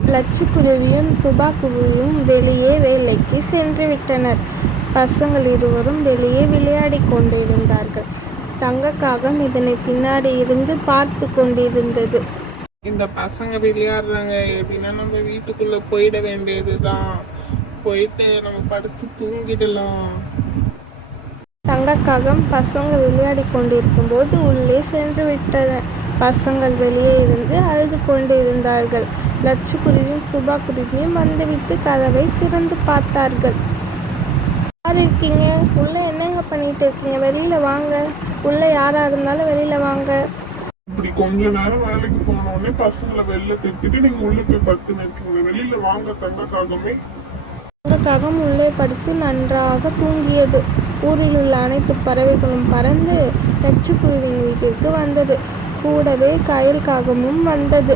லட்சுக்குருவியும் சுபாக்குருவியும் வெளியே வேலைக்கு சென்று விட்டனர். பசங்கள் இருவரும் வெளியே விளையாடிக் கொண்டிருந்தார்கள். தங்கக்காகம் இதனை பின்னாடி இருந்து பார்த்து கொண்டிருந்தது. இந்த பசங்க விளையாடுறாங்க, எப்படின்னா நம்ம வீட்டுக்குள்ள போயிட வேண்டியதுதான். போயிட்டு நம்ம படுத்து தூங்கிடலாம். தங்கக்காகம் பசங்க விளையாடி கொண்டிருக்கும் போது உள்ளே சென்று விட்டன. பசங்கள் வெளியே இருந்து அழுது கொண்டிருந்தார்கள். லட்சுக்குருவியும் சுபாக்குருவியும் வந்துவிட்டு கதவை திறந்து பார்த்தார்கள். யார் இருக்கீங்க? உள்ள என்னங்க பண்ணிட்டு இருக்கீங்க? வெளியில வாங்க. உள்ள யாரா இருந்தாலும் வெளியில வாங்க. இப்படி கொஞ்ச நேரம் வேலைக்கு போனோடனே பசங்களை வெளில திருத்திட்டு நீங்க உள்ள போய் படுத்துன்னு இருக்கீங்க. வெளியில வாங்க தங்கக்காகமே. தங்கக்காகம் உள்ளே படுத்து நன்றாக தூங்கியது. ஊரில் உள்ள அனைத்து பறவைகளும் பறந்து லட்சுக்குருவின் வீட்டிற்கு வந்தது. கூடவே கயல் காகமும் வந்தது.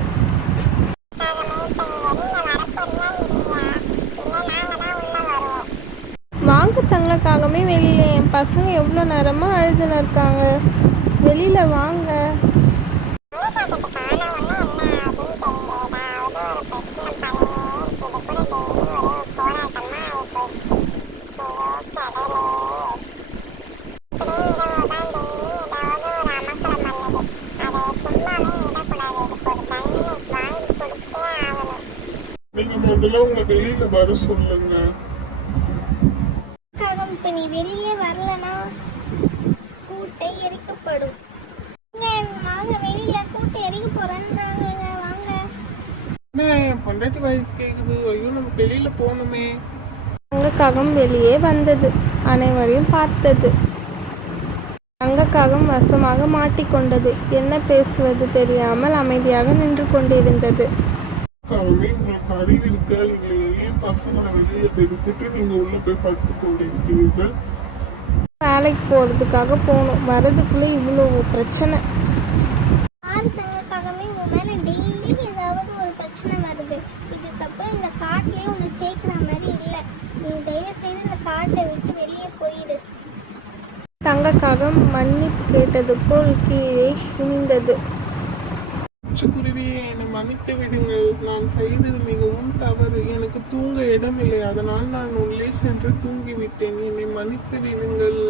வாங்க தங்கக்காகமே வெளியில, என் பசங்க எவ்வளோ நேரமா அழுதுன்னு இருக்காங்க. வெளியில வாங்க. நீங்க முதல்ல உங்களை வெளியில வர சொல்லுங்க. இப்ப நீ வெளியே வரலனா கூட்டை எரிக்கப்படும். வாங்க, வெளியில கூட்டை எரிக்க போறேன்றாங்க. வாங்க. என் பொண்டாட்டி வயசு கேக்குது. ஐயோ, நம்ம வெளியில போகணுமே. தங்கக்காகம் வெளியே வந்தது. அனைவரையும் பார்த்தது. தங்கக்காகம் வசமாக மாட்டிக்கொண்டது. என்ன பேசுவது தெரியாமல் அமைதியாக நின்று கொண்டிருந்தது. உங்களுக்கு அறிவு இருக்க, ஏன் பசங்களை வெளியில தெரிவித்துட்டு நீங்க உள்ள போய் படுத்து கொண்டிருக்கிறீர்கள்? வேலைக்கு போறதுக்காக போகணும். வரதுக்குள்ள இவ்வளவு பிரச்சனை. தங்கக்காகவே உன் மேல டெய்லி ஏதாவது ஒரு பிரச்சனை வருது. இதுக்கப்புறம் இந்த காட்டிலே உன்னை சேர்க்கிற மாதிரி இல்லை. நீ தயவு செய்து இந்த காட்டை விட்டு வெளியே போயிடு. தங்கக்காகம் மன்னிப்பு கேட்டது போல் கீழே குனிந்தது. லட்சுக்குருவியே, என்னை மன்னித்து விடுங்கள். நான் செய்தது மிகவும் தவறு. எனக்கு தூங்க இடமில்லை, அதனால் நான் உள்ளே சென்று தூங்கிவிட்டேன். என்னை மன்னித்து விடுங்கள்.